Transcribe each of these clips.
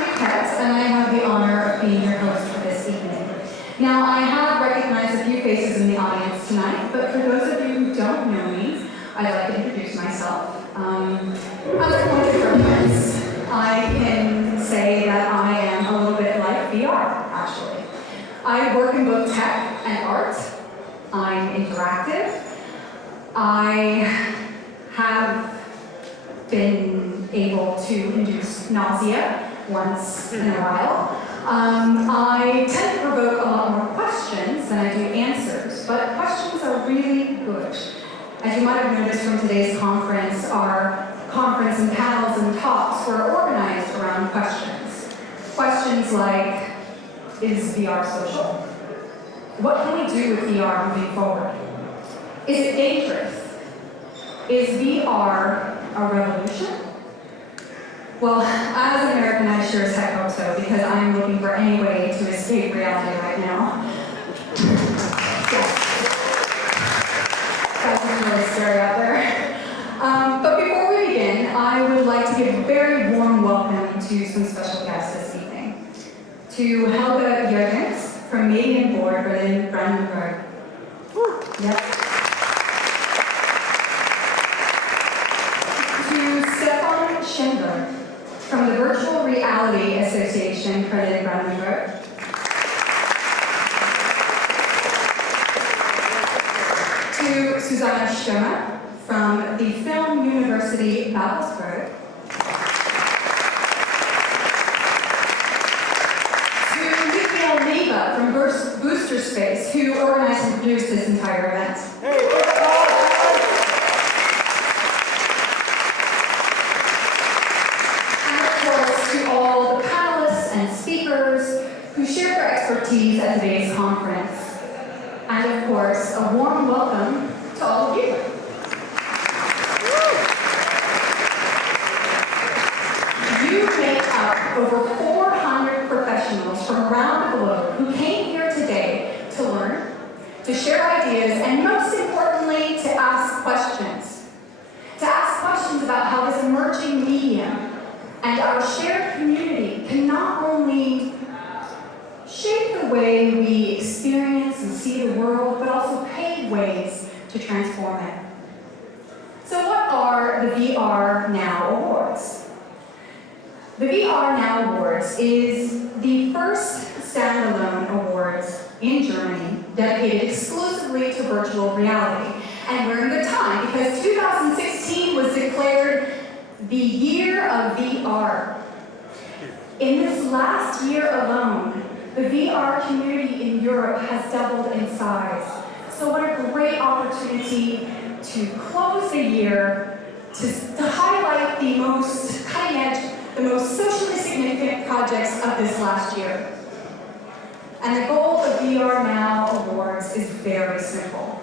Duquette, and I have the honor of being your host for this evening. Now, I have recognized a few faces in the audience tonight, but for those of you who don't know me, I'd like to introduce myself. As a point of reference, I can say that I am a little bit like VR, actually. I work in both tech and art. I'm interactive. I have been able to induce nausea once in a while. I tend to provoke a lot more questions than I do answers, but questions are really good. As you might have noticed from today's conference, our conference and panels and talks were organized around questions. Questions like, is VR social? What can we do with VR moving forward? Is it dangerous? Is VR a revolution? Well, as an American, I sure as heck hope so, because I'm looking for any way to escape reality right now. That's really scary out there. But before we begin, I would like to give a very warm welcome to some special guests this evening. To Helga Jurgens from Median Board Berlin Brandenburg. Yep. To Stefan Schindler from the Virtual Reality Association Berlin Brandenburg. To Susanna Sturmer from the Film University Babelsberg. From Booster Space, who organized and produced this entire event. And of course, to all the panelists and speakers who shared their expertise at today's conference. And of course, a warm welcome to all of you. You make up over 400 professionals from around the globe who came here today to learn, to share ideas, and most importantly, to ask questions. To ask questions about how this emerging medium and our shared community can not only shape the way we experience and see the world, but also pave ways to transform it. So what are the VR Now Awards? The VR Now Awards is the first standalone awards in Germany dedicated exclusively to virtual reality. And we're in good time because 2016 was declared the year of VR. In this last year alone, the VR community in Europe has doubled in size. So what a great opportunity to close the year, to highlight the most cutting edge, the most socially significant projects of this last year. And the goal of VR Now Awards is very simple.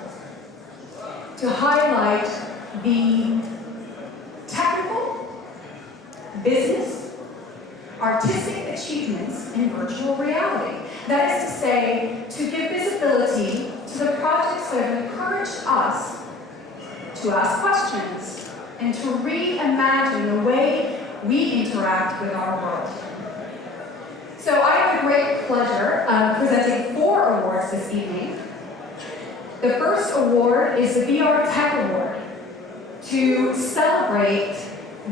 To highlight the technical, business, artistic achievements in virtual reality. That is to say, to give visibility to the projects that have encouraged us to ask questions and to reimagine the way we interact with our world. So I have the great pleasure of presenting 4 awards this evening. The first award is the VR Tech Award, to celebrate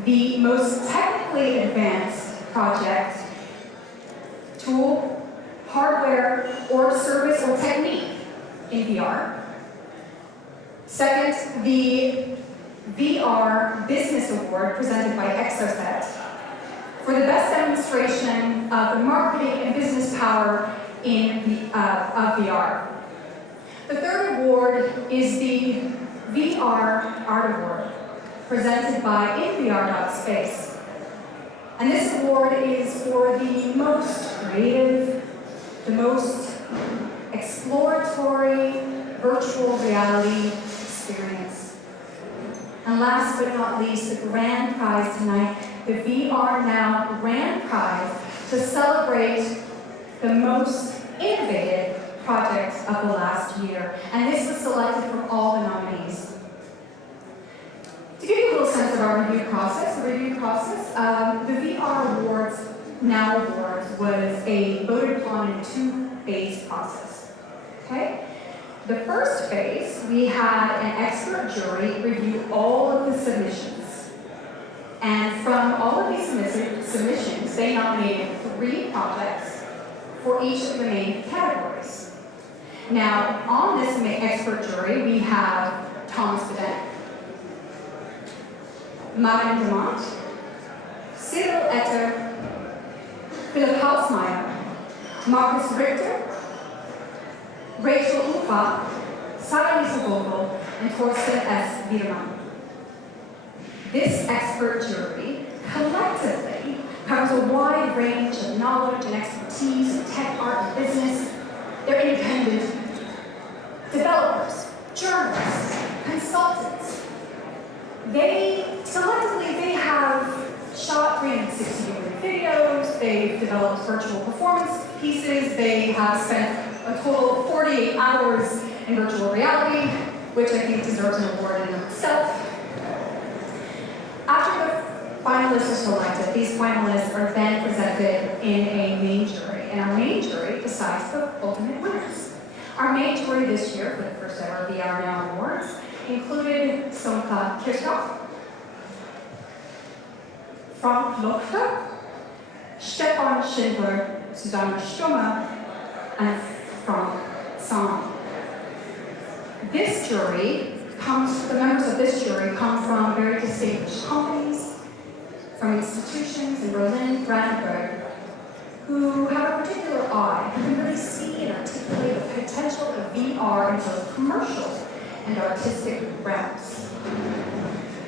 the most technically advanced project, tool, hardware, or service or technique in VR. Second, the VR Business Award presented by Exoset for the best demonstration of the marketing and business power of VR. The third award is the VR Art Award presented by InVR.space. And this award is for the most creative, the most exploratory virtual reality experience. And last but not least, the grand prize tonight, the VR Now Grand Prize, to celebrate the most innovative project of the last year. And this was selected from all the nominees. To give you a little sense of our review process, the VR Awards Now Awards was voted upon in a two-phase process. Okay? The first phase, we had an expert jury review all of the submissions. And from all of these submissions, they nominated 3 projects for each of the main categories. Now, on this expert jury, we have Thomas Bedet, Marion Dumont, Cyril Etter, Philip Hausmeyer, Markus Richter, Rachel Ufa, Sarah Lisa Vogel, and Torsten S. Wiedemann. This expert jury collectively covers a wide range of knowledge and expertise in tech, art, and business. They're independent developers, journalists, consultants. Collectively, they have shot 360-degree videos, they've developed virtual performance pieces, they have spent a total of 48 hours in virtual reality, which I think deserves an award in itself. After the finalists are selected, these finalists are then presented in a main jury, and our main jury decides the ultimate winners. Our main jury this year, for the first ever VR Now Awards, included Sonka Kirchhoff, Frank Lochter, Stefan Schindler, Susanne Stummer, and Frank Song. This jury the members of this jury come from very distinguished companies, from institutions in Berlin, Brandenburg, who have a particular eye, who can really see and articulate the potential of VR in both commercial and artistic realms.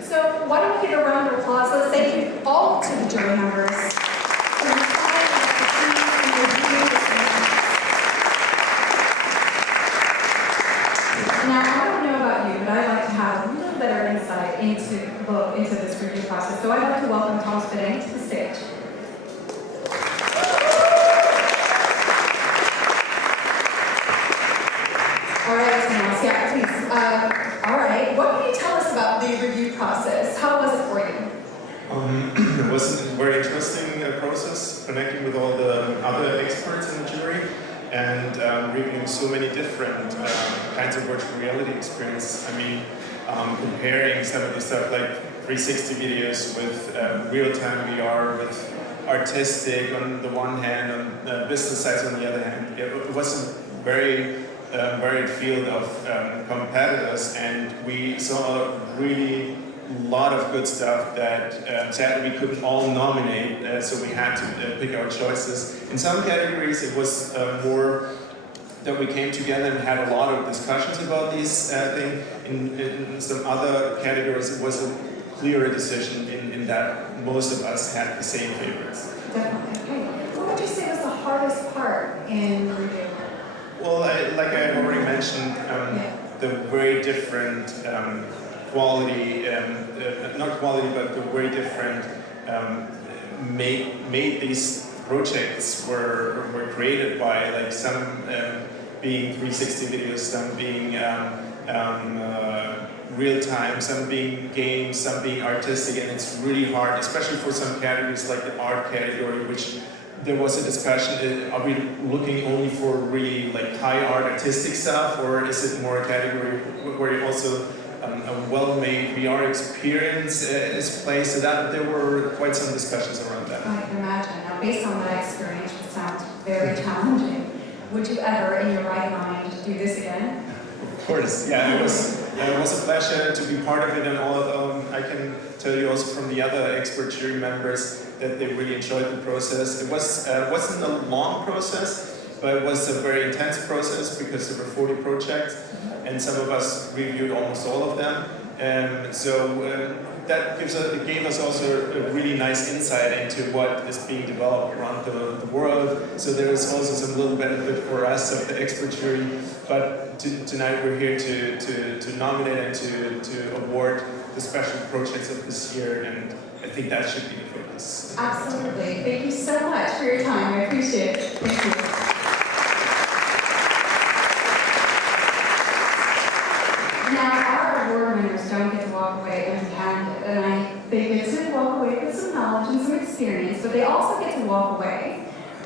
So why don't we get a round of applause? Let's thank you all to the jury members for your time and expertise in reviewing this mission. Now, I don't know about you, but I'd like to have a little better insight into this review process. So I'd like to welcome Thomas Bedet to the stage. All right, Thomas, yeah, please. All right, what can you tell us about the review process? How was it for you? It was a very interesting process, connecting with all the other experts in the jury and reviewing so many different kinds of virtual reality experiences. I mean, comparing some of the stuff like 360 videos with real-time VR, with artistic on the one hand, and business sides on the other hand. It was a very varied field of competitors, and we saw a really lot of good stuff that sadly we couldn't all nominate, so we had to pick our choices. In some categories it was more that we came together and had a lot of discussions about these things. In some other categories it was a clearer decision in that most of us had the same favorites. Definitely. Okay. What would you say was the hardest part in the review? Well, like I already mentioned, the very different quality, not quality, but the very different made these projects were created by, like, some being 360 videos, some being real time, some being games, some being artistic, and it's really hard, especially for some categories like the art category, which there was a discussion, are we looking only for really like high art artistic stuff, or is it more a category where you also a well-made VR experience is placed? So that there were quite some discussions around that. I can imagine. Now, based on that experience, it sounds very challenging. Would you ever, in your right mind, do this again? Of course, yeah. It was a pleasure to be part of it, and all of I can tell you also from the other expert jury members that they really enjoyed the process. It wasn't a long process, but it was a very intense process because there were 40 projects, and some of us reviewed almost all of them. That gave us also a really nice insight into what is being developed around the world. So there is also some little benefit for us of the expert jury. But tonight we're here to nominate and to award the special projects of this year, and I think that should be the focus. Absolutely. Thank you so much for your time. I appreciate it. Thank you. Now, our award winners don't get to walk away empty-handed, and they get to walk away with some knowledge and some experience, but they also get to walk away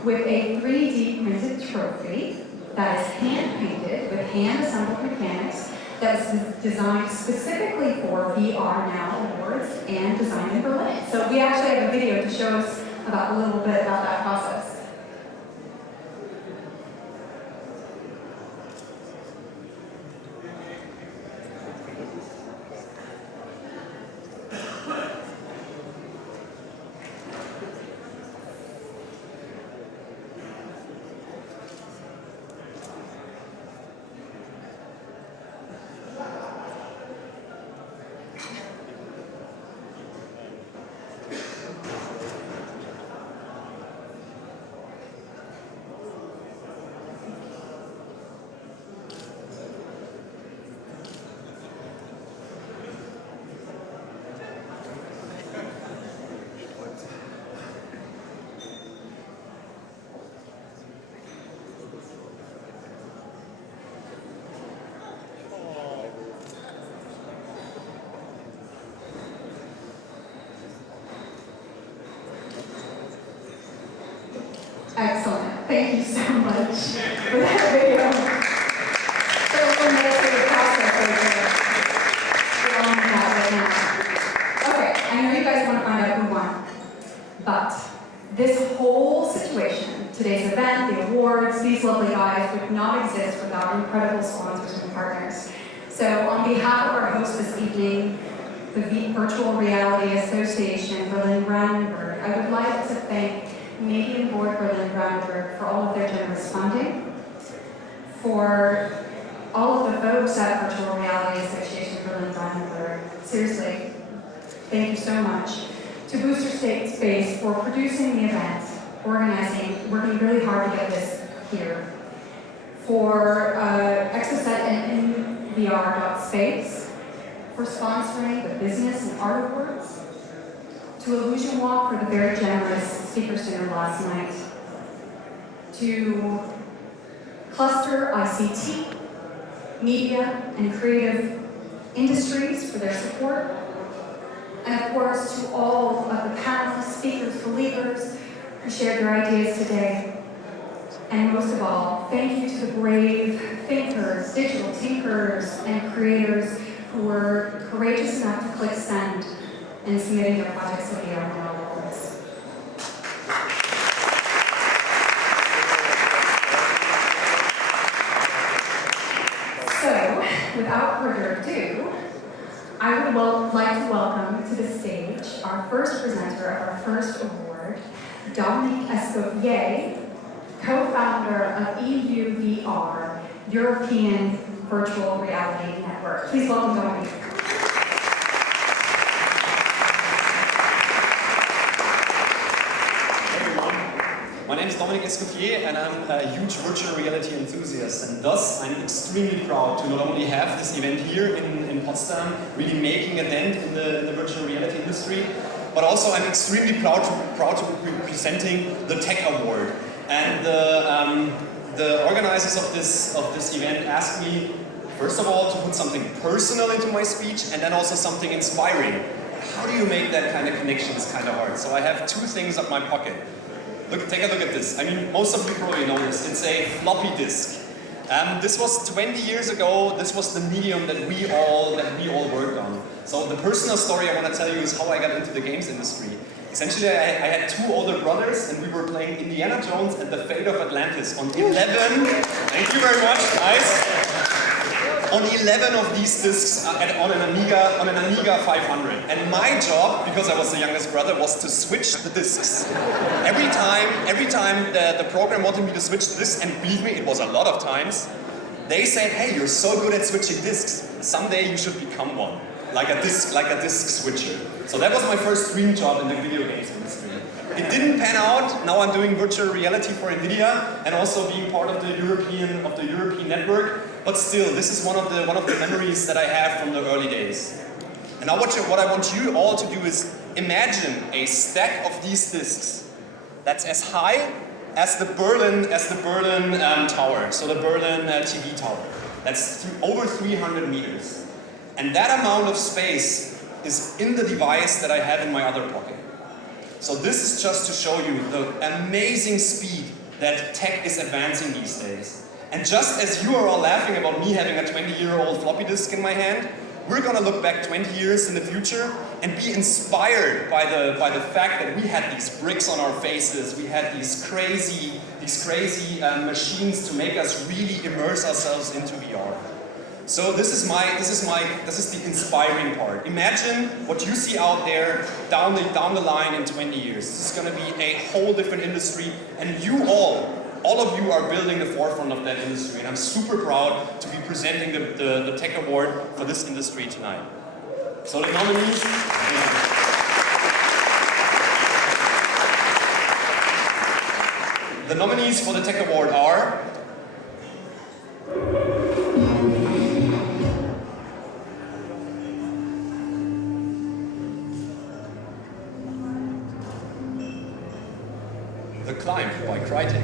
with a 3D printed trophy that is hand-painted with hand-assembled mechanics that is designed specifically for VR Now Awards and designed in Berlin. So we actually have a video to show us about a little bit about that process. Excellent. Thank you so much for that video. So we'll make sure the process over on that right now. Okay, I know you guys want to find out who won, but this whole situation, today's event, the awards, these lovely guys would not exist without incredible sponsors and partners. So on behalf of our host this evening, the Virtual Reality Association Berlin-Brandenburg, I would like to thank Canadian Board Berlin-Brandenburg for all of their generous funding, for all of the folks at Virtual Reality Association Berlin-Brandenburg. Seriously, thank you so much. To Booster State Space for producing the event, organizing, working really hard to get this here. For Exoset and VR.space, for sponsoring the Business and Art Awards. To Illusion Walk for the very generous speakers dinner last night, to Cluster ICT, Media and Creative Industries for their support, and of course to all of the panelists, speakers, believers who shared their ideas today. And most of all, thank you to the brave thinkers, digital tinkers, and creators who were courageous enough to click send and submitting their projects to the VR Awards. So, without further ado, I would like to welcome to the stage our first presenter of our first award, Dominique Escoffier, co-founder of EUVR, European Virtual Reality Network. Please welcome Dominique. My name is Dominique Escoffier and I'm a huge virtual reality enthusiast, and thus I'm extremely proud to not only have this event here in Potsdam, really making a dent in the virtual reality industry, but also I'm extremely proud to be presenting the Tech Award. And the organizers of this event asked me, first of all, to put something personal into my speech and then also something inspiring. How do you make that kind of connection? It's kind of hard. So I have two things up my pocket. Look, take a look at this. I mean, most of you probably know this. It's a floppy disk. This was 20 years ago. This was the medium that we all worked on. So the personal story I want to tell you is how I got into the games industry. Essentially, I had two older brothers, and we were playing Indiana Jones and the Fate of Atlantis on 11. Thank you very much, guys. On 11 of these discs on an Amiga 500. And my job, because I was the youngest brother, was to switch the discs. Every time the program wanted me to switch the discs, and believe me, it was a lot of times, they said, hey, you're so good at switching discs. Someday you should become one. Like a disc switcher. So that was my first dream job in the video games industry. It didn't pan out. Now I'm doing virtual reality for NVIDIA and also being part of the European network. But still, this is one of the memories that I have from the early days. And now what I want you all to do is imagine a stack of these discs that's as high as the Berlin Tower, so the Berlin TV tower. That's over 300 meters. And that amount of space is in the device that I have in my other pocket. So this is just to show you the amazing speed that tech is advancing these days. And just as you are all laughing about me having a 20-year-old floppy disk in my hand, we're gonna look back 20 years in the future and be inspired by the fact that we had these bricks on our faces, we had these crazy machines to make us really immerse ourselves into VR. So this is the inspiring part. Imagine what you see out there down the line in 20 years. This is going to be a whole different industry, and you all of you are building the forefront of that industry. And I'm super proud to be presenting the Tech Award for this industry tonight. So the nominees. The nominees for the Tech Award are The Climb by Crytek.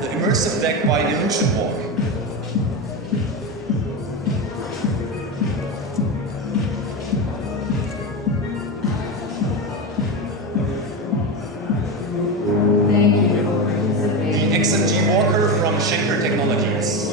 The Immersive Deck by Illusion Walk. XMG Walker from Schenker Technologies.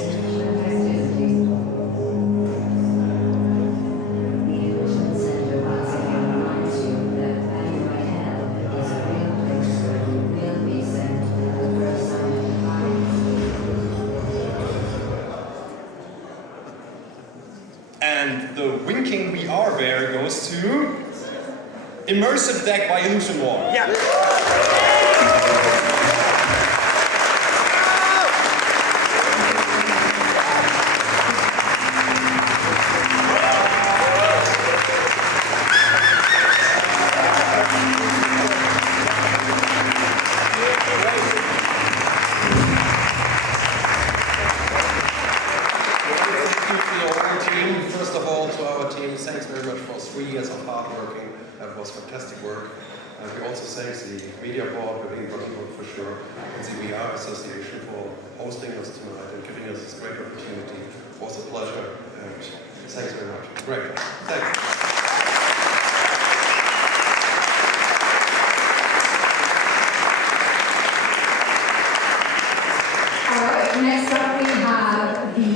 And the Winking VR Bear goes to Immersive Deck by Illusion Walk. Yeah. First of all, to our team, thanks very much for 3 years of hard working. That was fantastic work. We also thank the media board, Berlin Brandenburg for sure, and the VR Association for hosting us tonight and giving us this great opportunity. It was a pleasure, and thanks very much. Great. Thanks. All right, next up we have the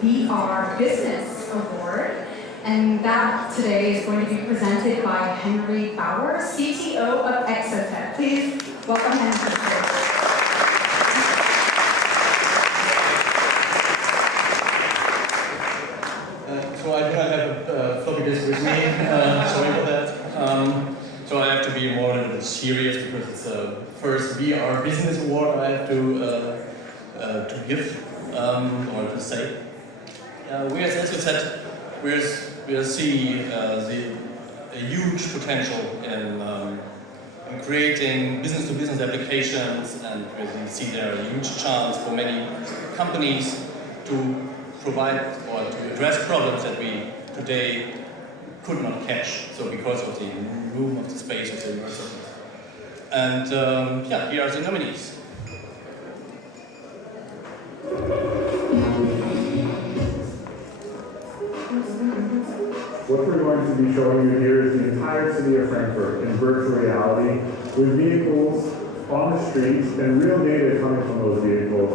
VR Business Award, and that today is going to be presented by Henry Bauer, CTO of Exotech. Please welcome Henry. So I do not have a floppy disk with me, sorry for that. So I have to be more a little bit serious because it's the first VR Business Award I have to give or to say. We as Exotech, we see a huge potential in creating business-to-business applications, and we see there a huge chance for many companies to provide or to address problems that we today could not catch. So because of the room, of the space, of the immersiveness. And yeah, here are the nominees. What we're going to be showing you here is the entire city of Frankfurt in virtual reality, with vehicles on the streets and real data coming from those vehicles.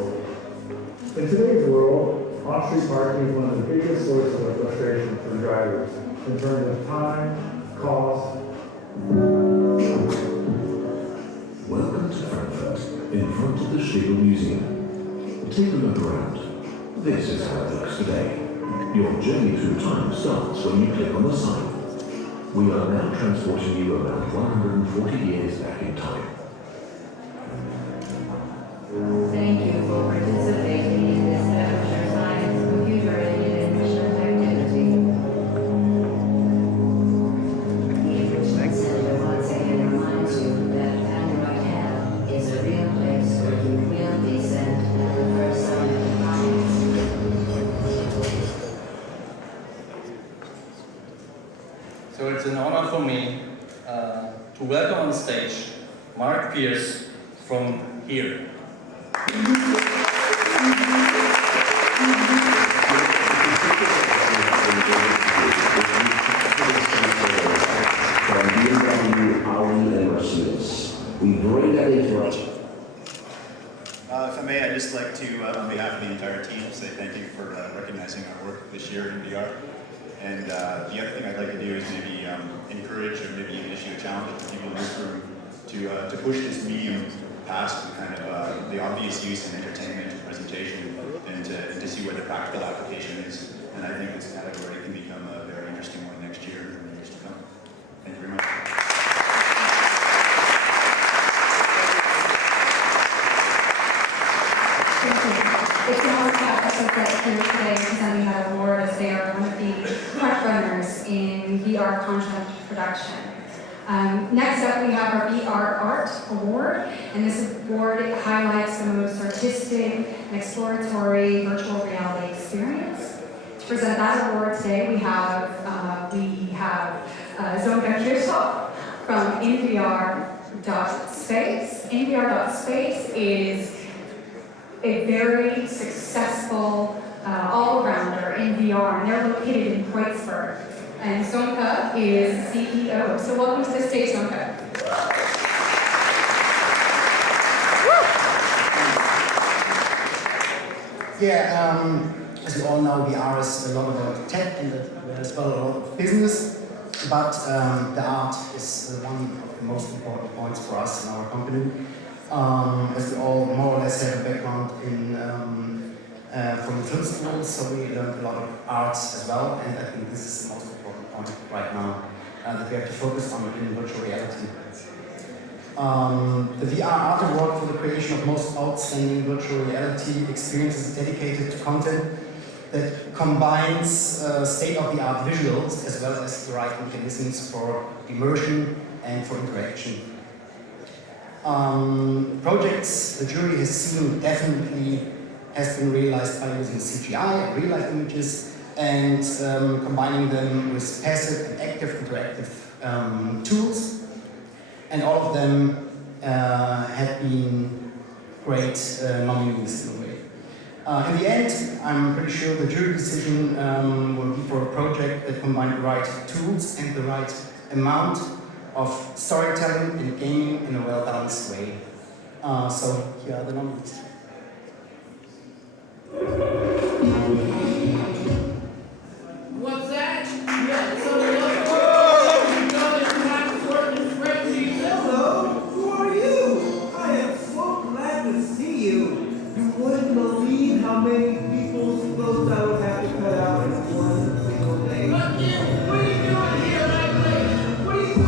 In today's world, on-street parking is one of the biggest sources of frustration for drivers in terms of time, cost. Welcome to Frankfurt, in front of the Schiegel Museum. Take a look around. This is how it looks today. Your journey through time starts when you click on the sign. We are now transporting you around 140 years back in time. Thank you for participating in this temperature science, computer, and information activity. The Enrichment Center once again reminds you that Android Hub is a real place where you will be sent at the first sign of defiance. So it's a welcome on stage Mark Pierce from here. From BMW, Audi, and Mercedes. We bring that into our If I may, I'd just like to, on behalf of the entire team, say thank you for recognizing our work this year in VR. And the other thing I'd like to do is maybe encourage or maybe even issue a challenge to people in this room to push this medium past the kind of the obvious use in entertainment and presentation and to see where the practical application is. And I think this category can become a very interesting one next year and in the years to come. Thank you very much. It's an honor to have Ahsoka here today presenting that award as they are one of the front runners in VR content production. Next up, we have our VR Art Award, and this award highlights the most artistic and exploratory virtual reality experience. To present that award today, we have Zonka Kirchhoff from InVR.Space. InVR.Space is a very successful all-rounder in VR, and they're located in Kreuzberg. And Zonka is CEO. So welcome to the stage, Zonka. Yeah, as we all know, VR is a lot about tech and as well a lot of business, but the art is one of the most important points for us in our company. As we all more or less have a background in from the film school, so we learned a lot of arts as well, and I think this is the most important point right now that we have to focus on in virtual reality. The VR Art Award for the creation of most outstanding virtual reality experiences is dedicated to content that combines state-of-the-art visuals as well as the right mechanisms for immersion and for interaction. Projects the jury has seen definitely has been realized by using CGI and real-life images and combining them with passive and active interactive tools, and all of them had been great nominees in a way. In the end, I'm pretty sure the jury decision will be for a project that combined the right tools and the right amount of storytelling and gaming in a well-balanced way. So here are the nominees. What's that? Yeah, so hello, who are you? I am so glad to see you. You wouldn't believe how many people's clothes I would have to cut out in one single day. Look, what are you doing here, right? What are you doing?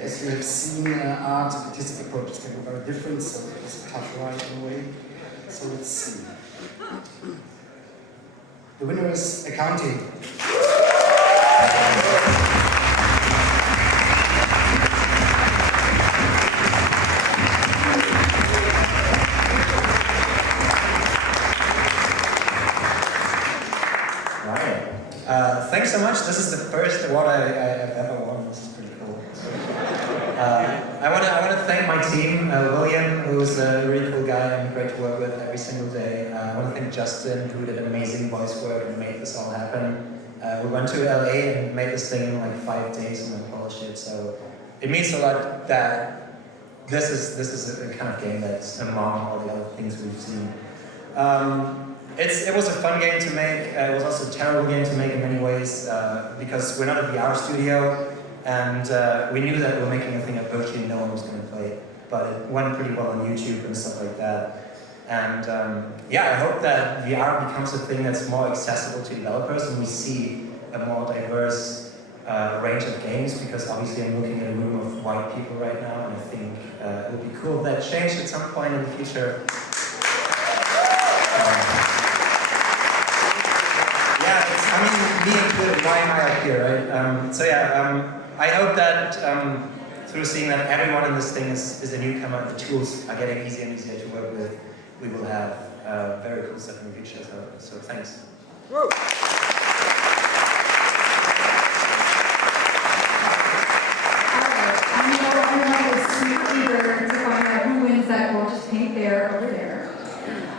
As you have seen, art artistic approaches can be very different, so it's a tough ride in a way. So let's see. The winner is accounting. Thanks so much. This is the first award I've ever won. This is pretty cool. I want to thank my team, William, who's a really cool guy and great to work with every single day. I want to thank Justin, who did amazing voice work and made this all happen. We went to LA and made this thing in like 5 days and then polished it. So it means a lot that this is a kind of game that's among all the other things we've seen. It was a fun game to make. It was also a terrible game to make in many ways because we're not a VR studio, and we knew that we were making a thing that virtually no one was going to play. but it went pretty well on YouTube and stuff like that. And yeah, I hope that VR becomes a thing that's more accessible to developers, and we see a more diverse range of games, because obviously I'm looking at a room of white people right now, and I think it would be cool if that changed at some point in the future. I mean, me included, why am I up here, right? So yeah, I hope that through seeing that everyone in this thing is a newcomer, and the tools are getting easier and easier to work with, we will have very cool stuff in the future, so thanks. Woo. Everyone is super eager to find out who wins that gorgeous pink bear over there.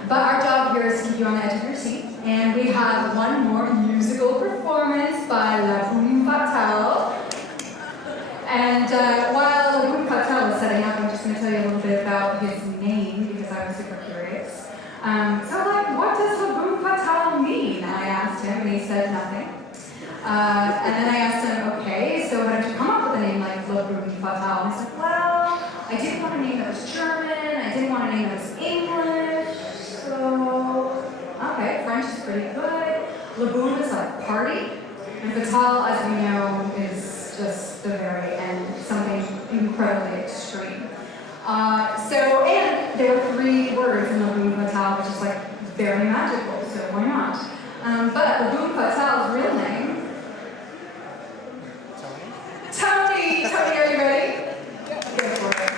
But our job here is to keep you on the edge of your seat. And we have one more musical performance by Laboon Patel. And while Laboon Patel is setting up, I'm just going to tell you a little bit about his name, because I was super curious. What does Laboon Patel mean? I asked him, and he said nothing. And then I asked him, okay, so how did you come up with a name like Laboon Patel? And he said, well, I didn't want a name that was German, I didn't want a name that was English, so, okay, French is pretty good. Laboon is like party, and Patel, as we know, is just the very end, something incredibly extreme. And there were 3 words in Laboon Patel, which is like very magical, so why not? But Laboon Patel's real name, Tony! Tony, are you ready? Go for it.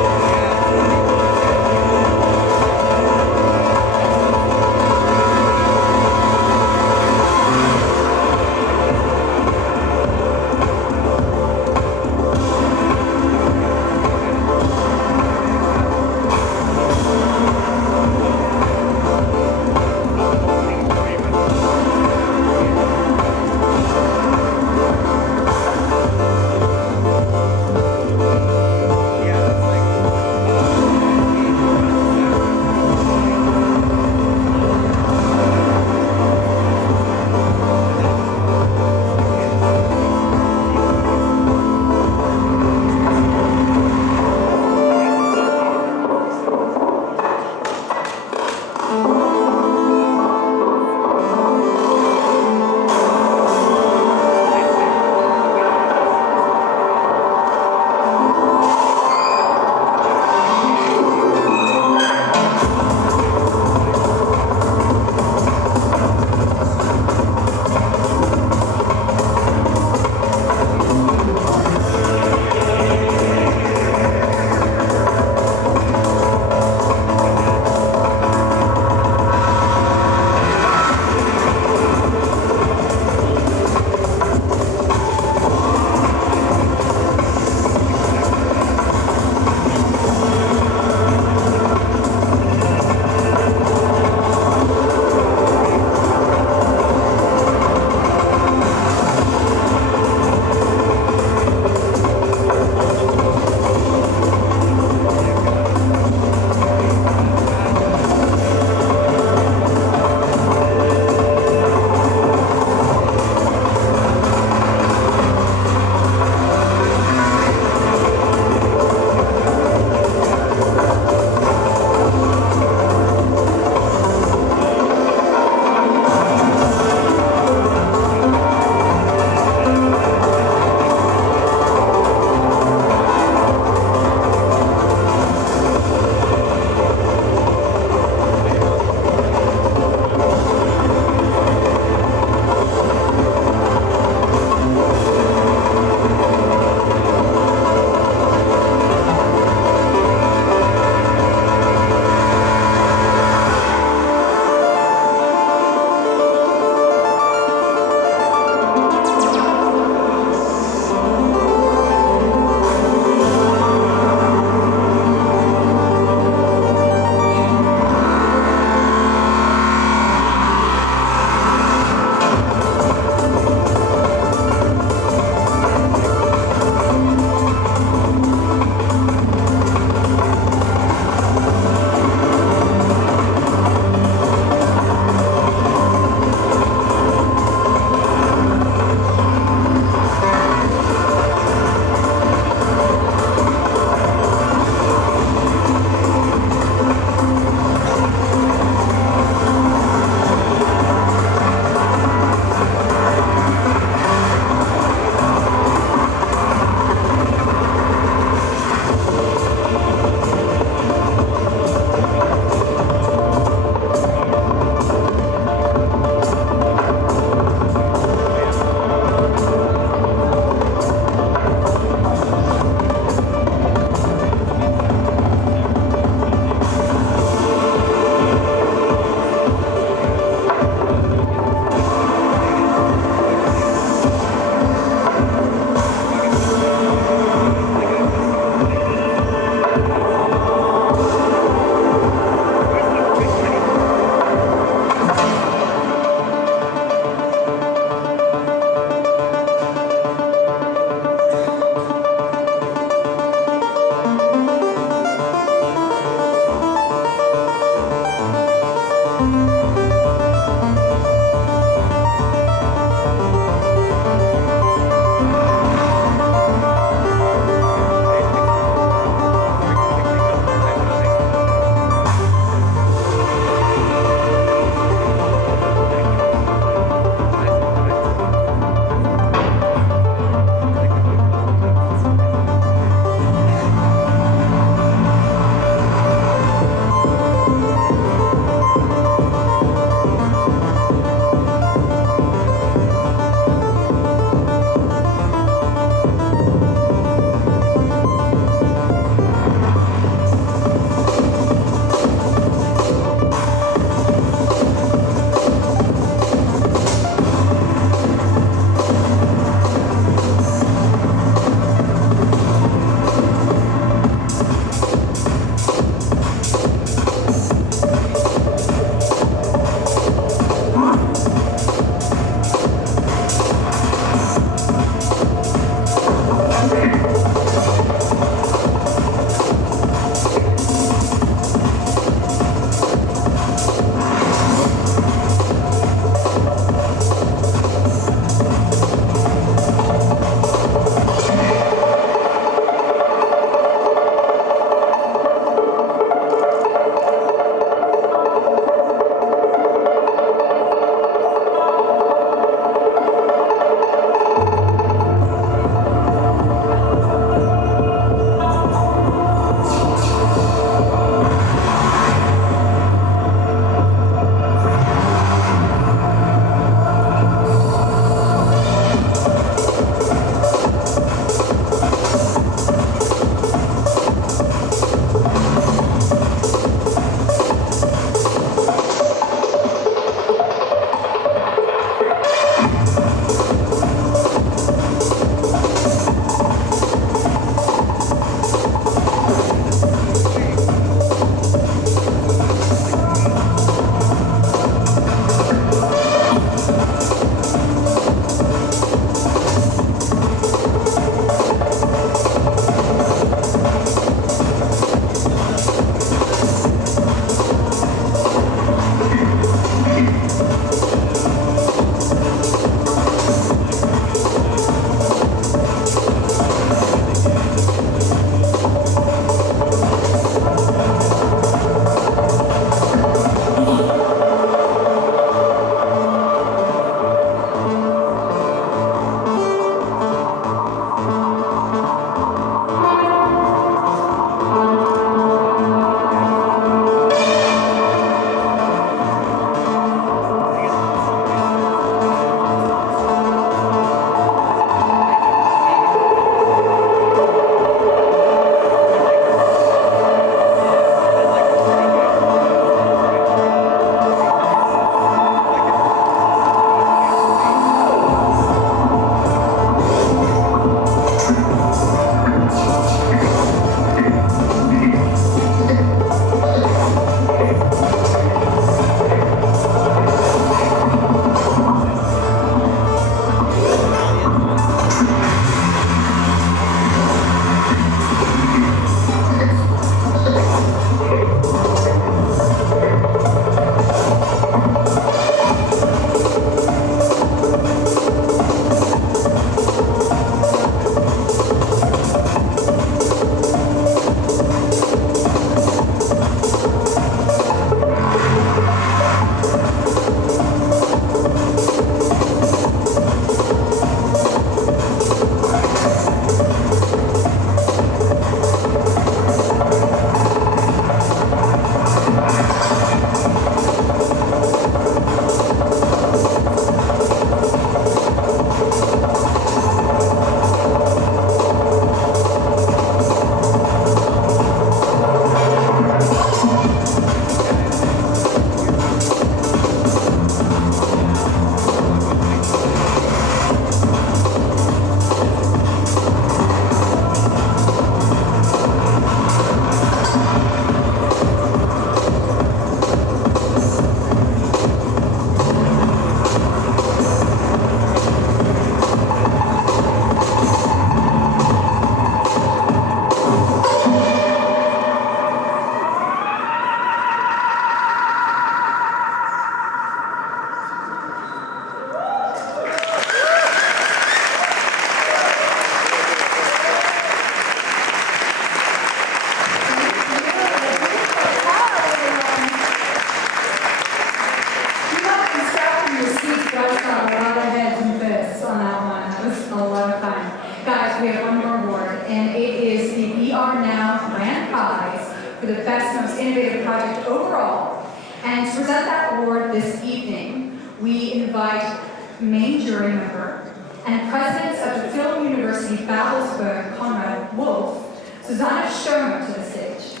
project overall. And to present that award this evening, we invite main jury member and president of the Film University Babelsberg, Conrad Wolf, Susanne Stürmer, to the stage.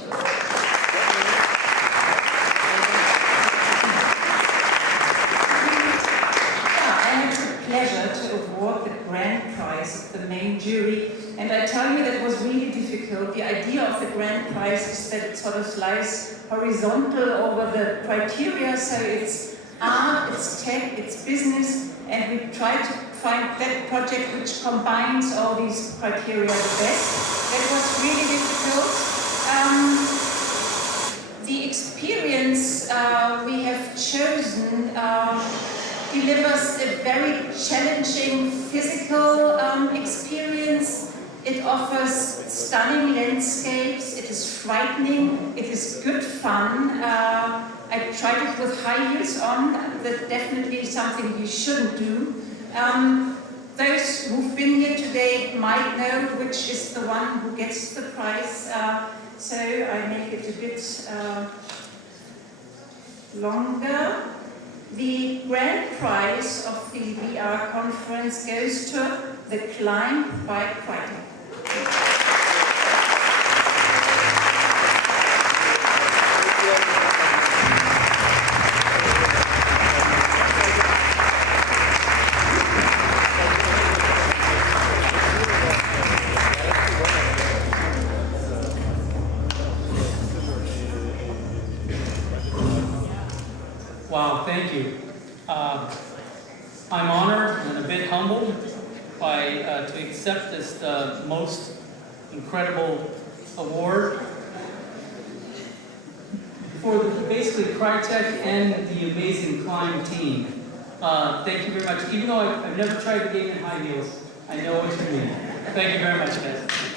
Pleasure to award the grand prize of the main jury, and I tell you that was really difficult. The idea of the grand prize is that it sort of lies horizontal over the criteria, so it's art, it's tech, it's business, and we try to find that project which combines all these criteria the best. That was really difficult. The experience we have chosen delivers a very challenging physical experience. It offers stunning landscapes, it is frightening, it is good fun. I tried it with high heels on, that's definitely something you shouldn't do. Those who've been here today might know which is the one who gets the prize, so I make it a bit longer. The grand prize of the VR conference goes to The Climb by Crytek. Wow, thank you. I'm honored and a bit humbled to accept this most incredible award for basically Crytek and the amazing Climb team. Thank you very much. Even though I've never tried the game in high heels, I know what you mean. Thank you very much, guys.